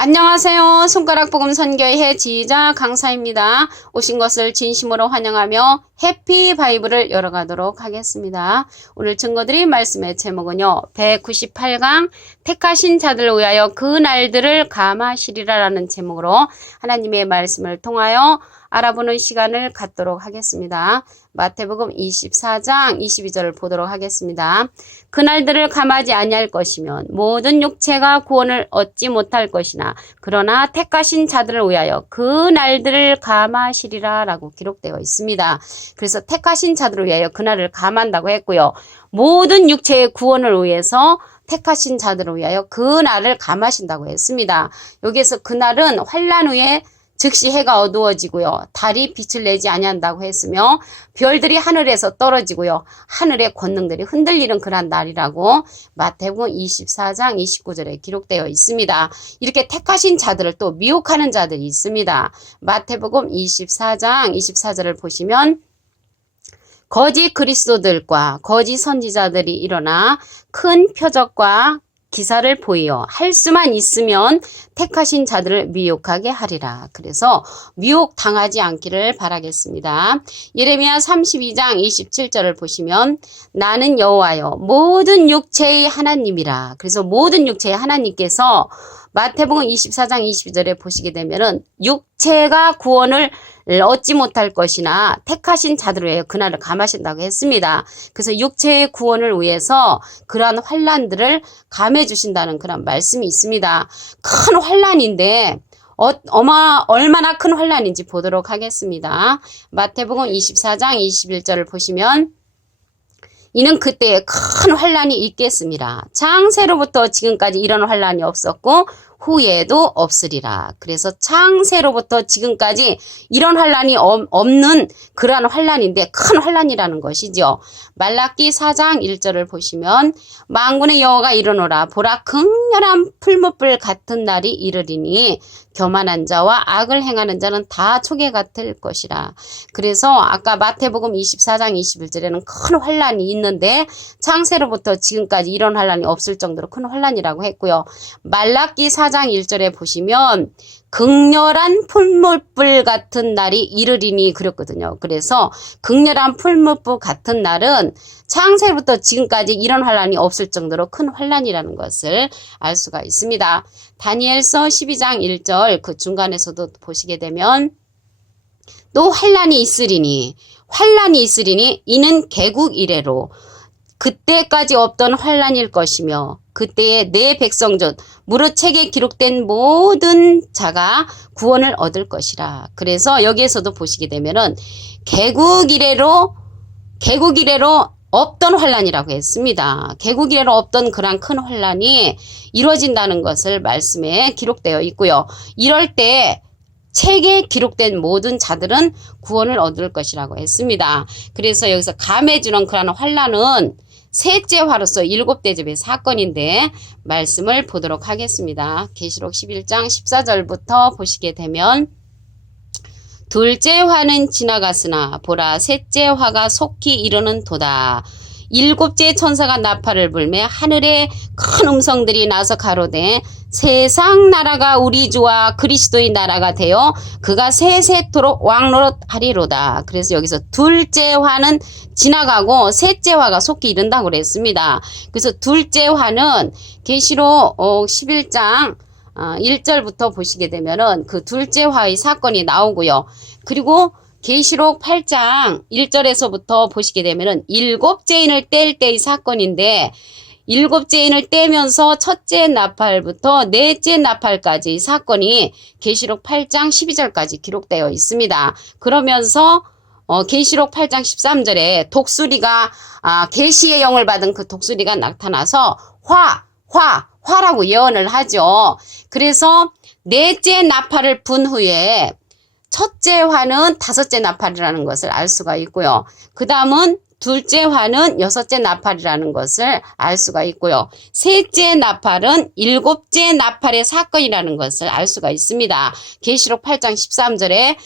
안녕하세요. 손가락 복음 선교회 지휘자 강사입니다. 오신 것을 진심으로 환영하며 해피 바이블을 열어가도록 하겠습니다. 오늘 증거드릴 말씀의 제목은요. 198강 택하신 자들을 위하여 그 날들을 감하시리라 라는 제목으로 하나님의 말씀을 통하여 알아보는 시간을 갖도록 하겠습니다. 마태복음 24장 22절을 보도록 하겠습니다. 그날들을 감하지 아니할 것이면 모든 육체가 구원을 얻지 못할 것이나 그러나 택하신 자들을 위하여 그 날들을 감하시리라 라고 기록되어 있습니다. 그래서 택하신 자들을 위하여 그날을 감한다고 했고요. 모든 육체의 구원을 위해서 택하신 자들을 위하여 그 날을 감하신다고 했습니다. 여기에서 그날은 환난 후에 즉시 해가 어두워지고요. 달이 빛을 내지 아니한다고 했으며 별들이 하늘에서 떨어지고요. 하늘의 권능들이 흔들리는 그런 날이라고 마태복음 24장 29절에 기록되어 있습니다. 이렇게 택하신 자들을 또 미혹하는 자들이 있습니다. 마태복음 24장 24절을 보시면 거짓 그리스도들과 거짓 선지자들이 일어나 큰 표적과 기사를 보이어 할 수만 있으면 택하신 자들을 미혹하게 하리라. 그래서 미혹당하지 않기를 바라겠습니다. 예레미야 32장 27절을 보시면 나는 여호와여 모든 육체의 하나님이라. 그래서 모든 육체의 하나님께서 마태복음 24장 22절에 보시게 되면은 육체가 구원을 얻지 못할 것이나 택하신 자들을 위하여 그날을 감하신다고 했습니다. 그래서 육체의 구원을 위해서 그러한 환난들을 감해 주신다는 그런 말씀이 있습니다. 큰 환난인데 얼마나 큰 환난인지 보도록 하겠습니다. 마태복음 24장 21절을 보시면 이는 그때에 큰 환난이 있겠습니다. 창세로부터 지금까지 이런 환난이 없었고 후에도 없으리라. 그래서 창세로부터 지금까지 이런 환난이 없는 그러한 환난인데 큰 환난이라는 것이죠. 말라기 4장 1절을 보시면 만군의 여호와가 이르노라 보라 극렬한 풀무불 같은 날이 이르리니 교만한 자와 악을 행하는 자는 다 초계 같을 것이라. 그래서 아까 마태복음 24장 21절에는 큰 환난이 있는데 창세로부터 지금까지 이런 환난이 없을 정도로 큰 환난이라고 했고요. 말라기 4장 1절에 보시면 극렬한 풀무불 같은 날이 이르리니 그랬거든요. 그래서 극렬한 풀무불 같은 날은 창세부터 지금까지 이런 환난이 없을 정도로 큰 환난이라는 것을 알 수가 있습니다. 다니엘서 12장 1절 그 중간에서도 보시게 되면 또 환난이 있으리니 이는 개국 이래로 그때까지 없던 환난일 것이며 그때에 내 백성 중 무릇 책에 기록된 모든 자가 구원을 얻을 것이라. 그래서 여기에서도 보시게 되면은 개국 이래로 없던 환난이라고 했습니다. 개국 이래로 없던 그런 큰 환난이 이루어진다는 것을 말씀에 기록되어 있고요. 이럴 때 책에 기록된 모든 자들은 구원을 얻을 것이라고 했습니다. 그래서 여기서 감해주는 그런 환난은 셋째 화로서 7대접의 사건인데 말씀을 보도록 하겠습니다. 계시록 11장 14절부터 보시게 되면 둘째 화는 지나갔으나 보라 셋째 화가 속히 이르는 도다. 일곱째 천사가 나팔을 불매 하늘에 큰 음성들이 나서 가로되 세상 나라가 우리 주와 그리스도의 나라가 되어 그가 세세토록 왕노릇하리로다. 그래서 여기서 둘째 화는 지나가고 셋째 화가 속히 이른다고 그랬습니다. 그래서 둘째 화는 계시록 11장 1절부터 보시게 되면은 그 둘째 화의 사건이 나오고요. 그리고 계시록 8장 1절에서부터 보시게 되면은 일곱째 인을 뗄 때의 사건인데 일곱째 인을 떼면서 첫째 나팔부터 넷째 나팔까지 사건이 계시록 8장 12절까지 기록되어 있습니다. 그러면서 계시록 8장 13절에 독수리가 계시의 영을 받은 그 독수리가 나타나서 화라고 예언을 하죠. 그래서 넷째 나팔을 분 후에 첫째 화는 다섯째 나팔이라는 것을 알 수가 있고요. 그 다음은 둘째 화는 여섯째 나팔이라는 것을 알 수가 있고요. 셋째 나팔은 일곱째 나팔의 사건이라는 것을 알 수가 있습니다. 계시록 8장 13절에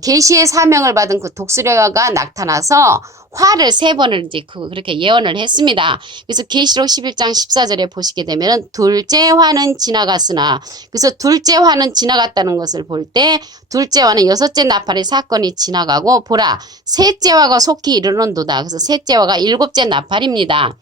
계시의 사명을 받은 그 독수리가 나타나서 화를 세 번을 이제 그렇게 예언을 했습니다. 그래서 계시록 11장 14절에 보시게 되면은 둘째 화는 지나갔으나, 그래서 둘째 화는 지나갔다는 것을 볼 때 둘째 화는 여섯째 나팔의 사건이 지나가고, 보라 셋째 화가 속히 이르는도다. 그래서 셋째 화가 일곱째 나팔입니다.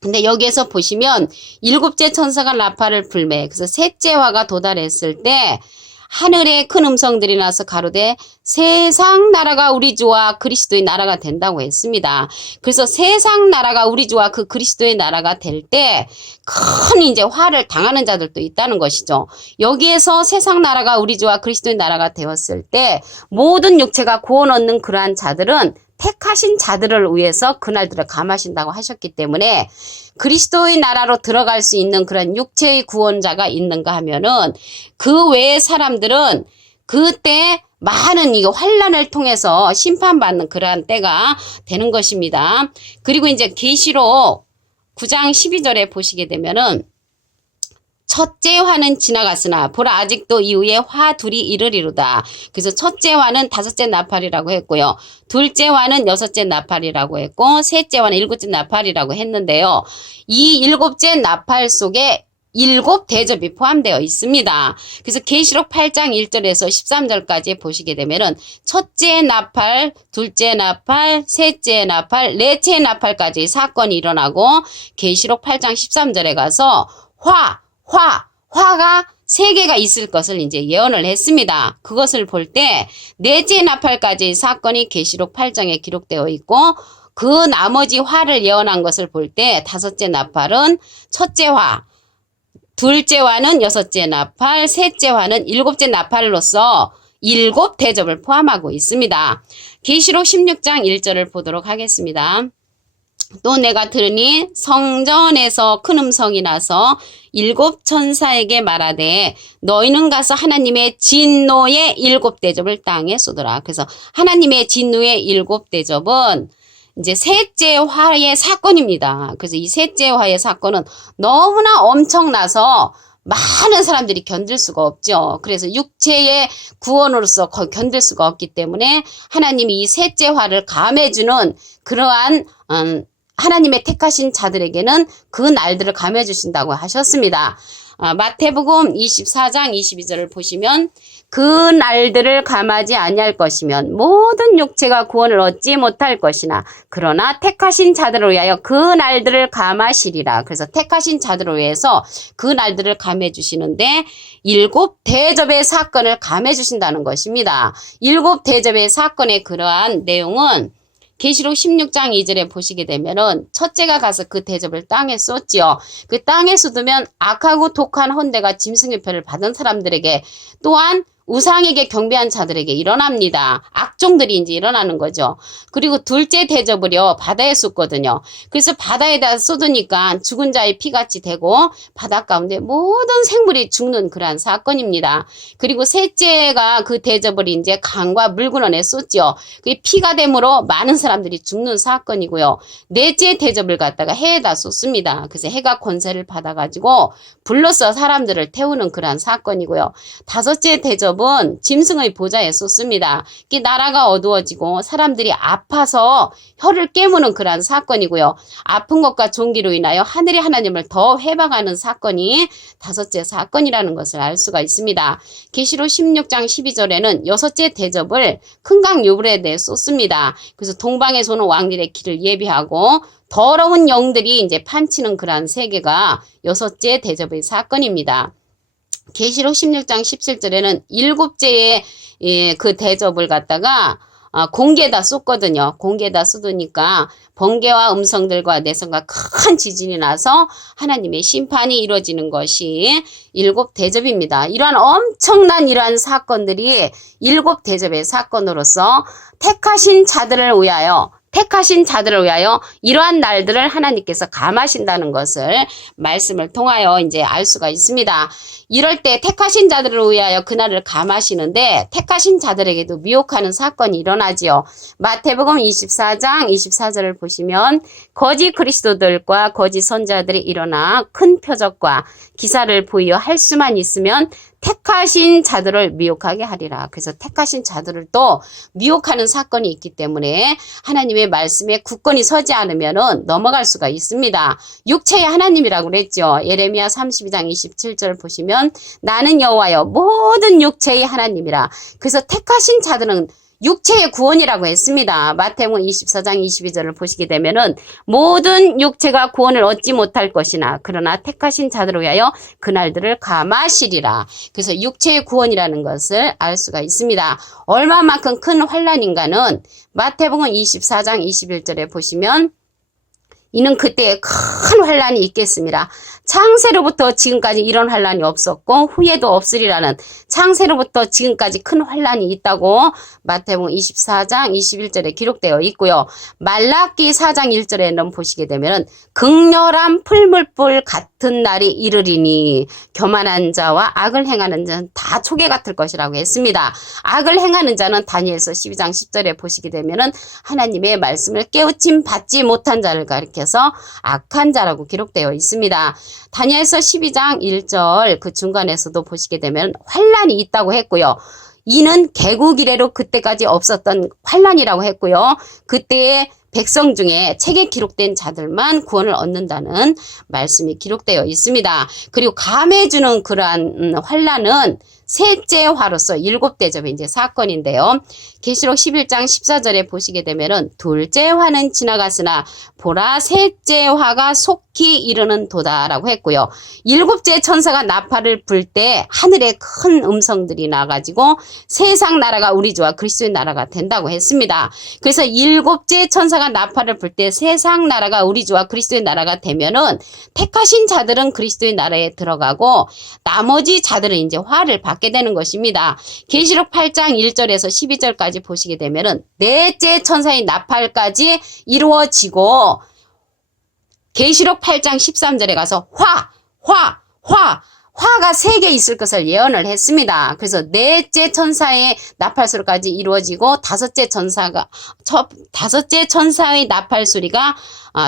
근데 여기에서 보시면 일곱째 천사가 나팔을 불매, 그래서 셋째 화가 도달했을 때 하늘에 큰 음성들이 나서 가로되 세상 나라가 우리 주와 그리스도의 나라가 된다고 했습니다. 그래서 세상 나라가 우리 주와 그 그리스도의 나라가 될 때 큰 이제 화를 당하는 자들도 있다는 것이죠. 여기에서 세상 나라가 우리 주와 그리스도의 나라가 되었을 때 모든 육체가 구원 얻는 그러한 자들은 택하신 자들을 위해서 그날들을 감하신다고 하셨기 때문에 그리스도의 나라로 들어갈 수 있는 그런 육체의 구원자가 있는가 하면은 그 외의 사람들은 그때 많은 이 환란을 통해서 심판받는 그러한 때가 되는 것입니다. 그리고 이제 계시록 9장 12절에 보시게 되면은 첫째 화는 지나갔으나 보라 아직도 이후에 화 둘이 이르리로다. 그래서 첫째 화는 다섯째 나팔이라고 했고요. 둘째 화는 여섯째 나팔이라고 했고, 셋째 화는 일곱째 나팔이라고 했는데요. 이 일곱째 나팔 속에 일곱 대접이 포함되어 있습니다. 그래서 계시록 8장 1절에서 13절까지 보시게 되면은 첫째 나팔, 둘째 나팔, 셋째 나팔, 넷째 나팔까지 사건이 일어나고, 계시록 8장 13절에 가서 화가 세 개가 있을 것을 이제 예언을 했습니다. 그것을 볼 때 넷째 나팔까지 사건이 계시록 8장에 기록되어 있고, 그 나머지 화를 예언한 것을 볼 때 다섯째 나팔은 첫째 화, 둘째 화는 여섯째 나팔, 셋째 화는 일곱째 나팔로서 일곱 대접을 포함하고 있습니다. 계시록 16장 1절을 보도록 하겠습니다. 또 내가 들으니 성전에서 큰 음성이 나서 일곱 천사에게 말하되 너희는 가서 하나님의 진노의 일곱 대접을 땅에 쏟으라. 그래서 하나님의 진노의 일곱 대접은 이제 셋째 화의 사건입니다. 그래서 이 셋째 화의 사건은 너무나 엄청나서 많은 사람들이 견딜 수가 없죠. 그래서 육체의 구원으로서 거의 견딜 수가 없기 때문에 하나님이 이 셋째 화를 감해주는 그러한 하나님의 택하신 자들에게는 그 날들을 감해 주신다고 하셨습니다. 마태복음 24장 22절을 보시면 그 날들을 감하지 아니할 것이면 모든 육체가 구원을 얻지 못할 것이나 그러나 택하신 자들을 위하여 그 날들을 감하시리라. 그래서 택하신 자들을 위해서 그 날들을 감해 주시는데 일곱 대접의 사건을 감해 주신다는 것입니다. 일곱 대접의 사건의 그러한 내용은 계시록 16장 2절에 보시게 되면은 첫째가 가서 그 대접을 땅에 쏟지요. 그 땅에 쏟으면 악하고 독한 헌대가 짐승의 표를 받은 사람들에게, 또한 우상에게 경배한 자들에게 일어납니다. 악종들이 이제 일어나는 거죠. 그리고 둘째 대접을요, 바다에 쏟거든요. 그래서 바다에다 쏟으니까 죽은 자의 피같이 되고 바다 가운데 모든 생물이 죽는 그러한 사건입니다. 그리고 셋째가 그 대접을 이제 강과 물근원에 쏟죠. 그게 피가 됨으로 많은 사람들이 죽는 사건이고요. 넷째 대접을 갖다가 해에다 쏟습니다. 그래서 해가 권세를 받아가지고 불로써 사람들을 태우는 그러한 사건이고요. 다섯째 대접 은 짐승의 보좌에 쏟습니다. 나라가 어두워지고 사람들이 아파서 혀를 깨무는 그러한 사건이고요. 아픈 것과 종기로 인하여 하늘의 하나님을 더 회방하는 사건이 다섯째 사건이라는 것을 알 수가 있습니다. 계시록 16장 12절에는 여섯째 대접을 큰 강 유브라데에 쏟습니다. 그래서 동방에서 오는 왕들의 길을 예비하고 더러운 영들이 이제 판치는 그러한 세계가 여섯째 대접의 사건입니다. 계시록 16장 17절에는 일곱째의 그 대접을 갖다가 공개에다 쏟거든요. 공개에다 쏟으니까 번개와 음성들과 내성과 큰 지진이 나서 하나님의 심판이 이루어지는 것이 일곱 대접입니다. 이러한 엄청난 이러한 사건들이 일곱 대접의 사건으로서 택하신 자들을 위하여 택하신 자들을 위하여 이러한 날들을 하나님께서 감하신다는 것을 말씀을 통하여 이제 알 수가 있습니다. 이럴 때 택하신 자들을 위하여 그날을 감하시는데 택하신 자들에게도 미혹하는 사건이 일어나지요. 마태복음 24장 24절을 보시면 거짓 그리스도들과 거짓 선자들이 일어나 큰 표적과 기사를 보이어 할 수만 있으면 택하신 자들을 미혹하게 하리라. 그래서 택하신 자들을 또 미혹하는 사건이 있기 때문에 하나님의 말씀에 굳건히 서지 않으면 넘어갈 수가 있습니다. 육체의 하나님이라고 그랬죠. 예레미야 32장 27절 보시면 나는 여호와여 모든 육체의 하나님이라. 그래서 택하신 자들은 육체의 구원이라고 했습니다. 마태복음 24장 22절을 보시게 되면은 모든 육체가 구원을 얻지 못할 것이나 그러나 택하신 자들을 위하여 그날들을 감하시리라. 그래서 육체의 구원이라는 것을 알 수가 있습니다. 얼마만큼 큰 환난인가는 마태복음 24장 21절에 보시면 이는 그때에 큰 환난이 있겠습니다. 창세로부터 지금까지 이런 환난이 없었고 후에도 없으리라는 창세로부터 지금까지 큰 환난이 있다고 마태복음 24장 21절에 기록되어 있고요. 말라기 4장 1절에는 보시게 되면 극렬한 풀물불 같은 날이 이르리니 교만한 자와 악을 행하는 자는 다 초계 같을 것이라고 했습니다. 악을 행하는 자는 다니엘서 12장 10절에 보시게 되면 하나님의 말씀을 깨우침 받지 못한 자를 가리켜서 악한 자라고 기록되어 있습니다. 다니엘서 12장 1절 그 중간에서도 보시게 되면 환난이 있다고 했고요. 이는 개국 이래로 그때까지 없었던 환난이라고 했고요. 그때의 백성 중에 책에 기록된 자들만 구원을 얻는다는 말씀이 기록되어 있습니다. 그리고 감해주는 그러한 환난은 셋째 화로서 일곱 대접의 이제 사건인데요. 계시록 11장 14절에 보시게 되면은 둘째 화는 지나갔으나 보라 셋째 화가 속히 이르는 도다라고 했고요. 일곱째 천사가 나팔을 불 때 하늘에 큰 음성들이 나가지고 세상 나라가 우리 주와 그리스도의 나라가 된다고 했습니다. 그래서 일곱째 천사가 나팔을 불 때 세상 나라가 우리 주와 그리스도의 나라가 되면은 택하신 자들은 그리스도의 나라에 들어가고 나머지 자들은 이제 화를 받게 되는 것입니다. 계시록 8장 1절에서 12절까지 보시게 되면은 넷째 천사의 나팔까지 이루어지고 계시록 8장 13절에 가서 화가 3개 있을 것을 예언을 했습니다. 그래서 넷째 천사의 나팔 소리까지 이루어지고 다섯째 천사의 나팔 소리가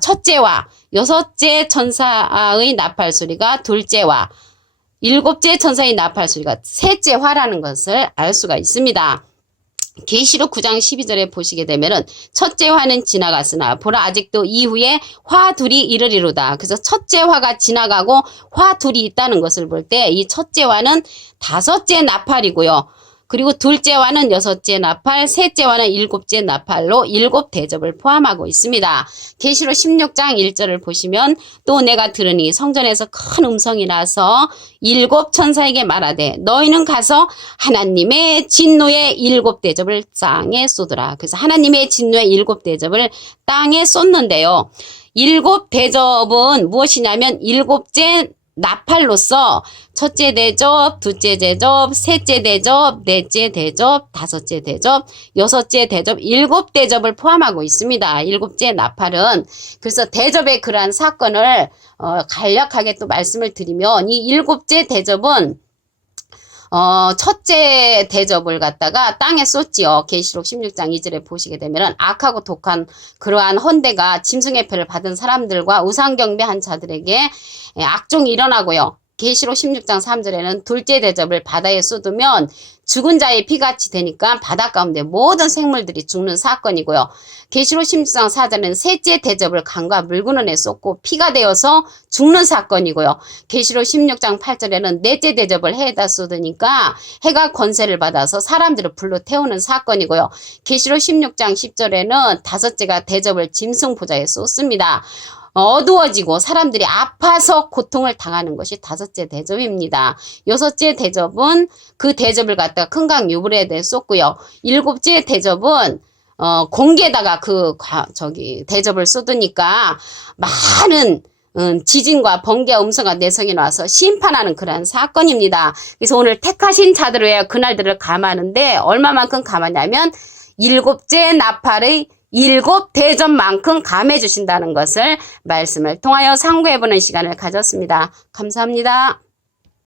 첫째와 여섯째 천사의 나팔 소리가 둘째와 일곱째 천사의 나팔 소리가 셋째 화라는 것을 알 수가 있습니다. 계시록 9장 12절에 보시게 되면은 첫째 화는 지나갔으나 보라 아직도 이후에 화 둘이 이르리로다. 그래서 첫째 화가 지나가고 화 둘이 있다는 것을 볼 때 이 첫째 화는 다섯째 나팔이고요. 그리고 둘째 화는 여섯째 나팔, 셋째 화는 일곱째 나팔로 일곱 대접을 포함하고 있습니다. 계시록 16장 1절을 보시면 또 내가 들으니 성전에서 큰 음성이 나서 일곱 천사에게 말하되 너희는 가서 하나님의 진노의 일곱 대접을 땅에 쏟으라. 그래서 하나님의 진노의 일곱 대접을 땅에 쏟는데요. 일곱 대접은 무엇이냐면 일곱째 나팔로서 첫째 대접, 둘째 대접, 셋째 대접, 넷째 대접, 다섯째 대접, 여섯째 대접, 일곱 대접을 포함하고 있습니다. 일곱째 나팔은 그래서 대접의 그러한 사건을 간략하게 또 말씀을 드리면 이 일곱째 대접은 첫째 대접을 갖다가 땅에 쏟지요. 계시록 16장 2절에 보시게 되면 악하고 독한 그러한 헌대가 짐승의 표를 받은 사람들과 우상경배한 자들에게 악종이 일어나고요. 계시록 16장 3절에는 둘째 대접을 바다에 쏟으면 죽은 자의 피같이 되니까 바다 가운데 모든 생물들이 죽는 사건이고요. 계시록 16장 4절에는 셋째 대접을 강과 물구는에 쏟고 피가 되어서 죽는 사건이고요. 계시록 16장 8절에는 넷째 대접을 해에다 쏟으니까 해가 권세를 받아서 사람들을 불로 태우는 사건이고요. 계시록 16장 10절에는 다섯째가 대접을 짐승 보좌에 쏟습니다. 어두워지고 사람들이 아파서 고통을 당하는 것이 다섯째 대접입니다. 여섯째 대접은 그 대접을 갖다가 큰 강 유브라데에 쏟고요. 일곱째 대접은 공기에다가 대접을 쏟으니까 많은 지진과 번개와 음성과 내성이 나와서 심판하는 그러한 사건입니다. 그래서 오늘 택하신 자들을 위하여 그날들을 감하는데 얼마만큼 감하냐면 일곱째 나팔의 일곱 대접만큼 감해 주신다는 것을 말씀을 통하여 상고해보는 시간을 가졌습니다. 감사합니다.